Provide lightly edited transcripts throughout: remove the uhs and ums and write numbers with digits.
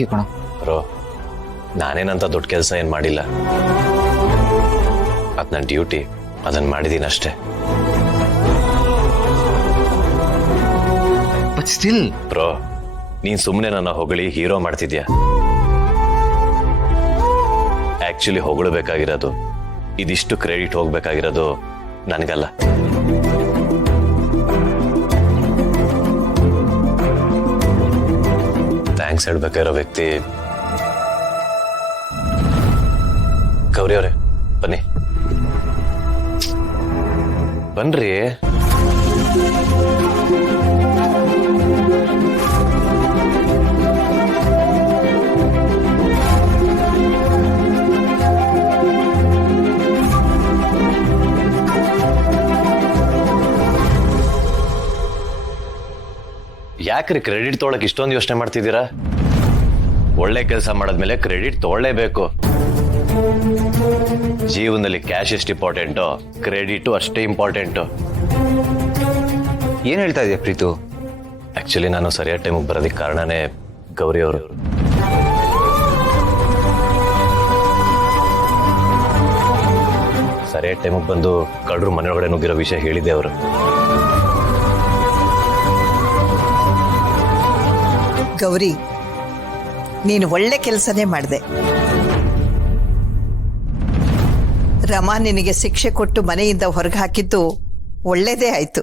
Thank you ಕಣ. Bro, ನಾನೇನಂತ ದೊಡ್ಡ ಕೆಲಸ ಏನು ಮಾಡಿಲ್ಲ. ಅದು ನನ್ನ ಡ್ಯೂಟಿ, ಅದನ್ನು ಮಾಡಿದ್ದೀನಿ ಅಷ್ಟೇ. ಬಟ್ ಸ್ಟಿಲ್ ಬ್ರೋ, ನೀನು ಸುಮ್ಮನೆ ನನ್ನ ಹೊಗಳಿ ಹೀರೋ ಮಾಡ್ತಿದ್ಯಾ. ಆಕ್ಚುಲಿ ಹೊಗಳಬೇಕಾಗಿರೋದು, ಇದಿಷ್ಟು ಕ್ರೆಡಿಟ್ ಹೋಗ್ಬೇಕಾಗಿರೋದು ನನಗಲ್ಲ. ಥ್ಯಾಂಕ್ಸ್ ಹೇಳ್ಬೇಕಾಗಿರೋ ವ್ಯಕ್ತಿ ಗೌರಿ ಅವರೇ. ಬನ್ನಿ ಬನ್ರಿ. ಯಾಕ್ರಿ ಕ್ರೆಡಿಟ್ ತೊಗೊಳಕ್ ಇಷ್ಟೊಂದು ಯೋಚನೆ ಮಾಡ್ತಿದ್ದೀರಾ? ಒಳ್ಳೆ ಕೆಲಸ ಮಾಡಾದ್ಮೇಲೆ ಕ್ರೆಡಿಟ್ ತೊಗೊಳ್ಳೇಬೇಕು. ಜೀವನದಲ್ಲಿ ಕ್ಯಾಶ್ ಎಷ್ಟು ಇಂಪಾರ್ಟೆಂಟೋ, ಕ್ರೆಡಿಟು ಅಷ್ಟೇ ಇಂಪಾರ್ಟೆಂಟು. ಏನ್ ಹೇಳ್ತಾ ಇದೆಯಾ ಪ್ರೀತು? ಆಕ್ಚುಲಿ ನಾನು ಸರಿಯಾದ ಟೈಮಿಗೆ ಬರೋದಕ್ಕೆ ಕಾರಣನೇ ಗೌರಿ ಅವರು. ಸರಿಯಾದ ಟೈಮಿಗೆ ಬಂದು ಕಳ್ಳರು ಮನೆಯೊಳಗಡೆ ನುಗ್ಗಿರೋ ವಿಷಯ ಹೇಳಿದ್ದೆ ಅವರು. ಗೌರಿ, ನೀನು ಒಳ್ಳೆ ಕೆಲಸನೇ ಮಾಡಿದೆ. ರಮಾ ನಿನಗೆ ಶಿಕ್ಷೆ ಕೊಟ್ಟು ಮನೆಯಿಂದ ಹೊರಗೆ ಹಾಕಿದ್ದು ಒಳ್ಳೇದೇ ಆಯ್ತು.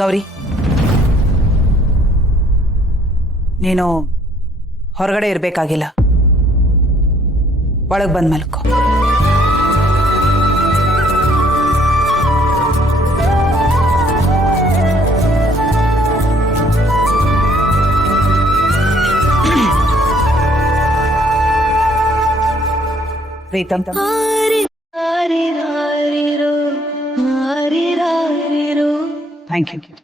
ಗೌರಿ, ನೀನು ಹೊರಗಡೆ ಇರಬೇಕಾಗಿಲ್ಲ, ಒಳಗೆ ಬಂದು ಮಲ್ಕೋ. Pritam, thank you.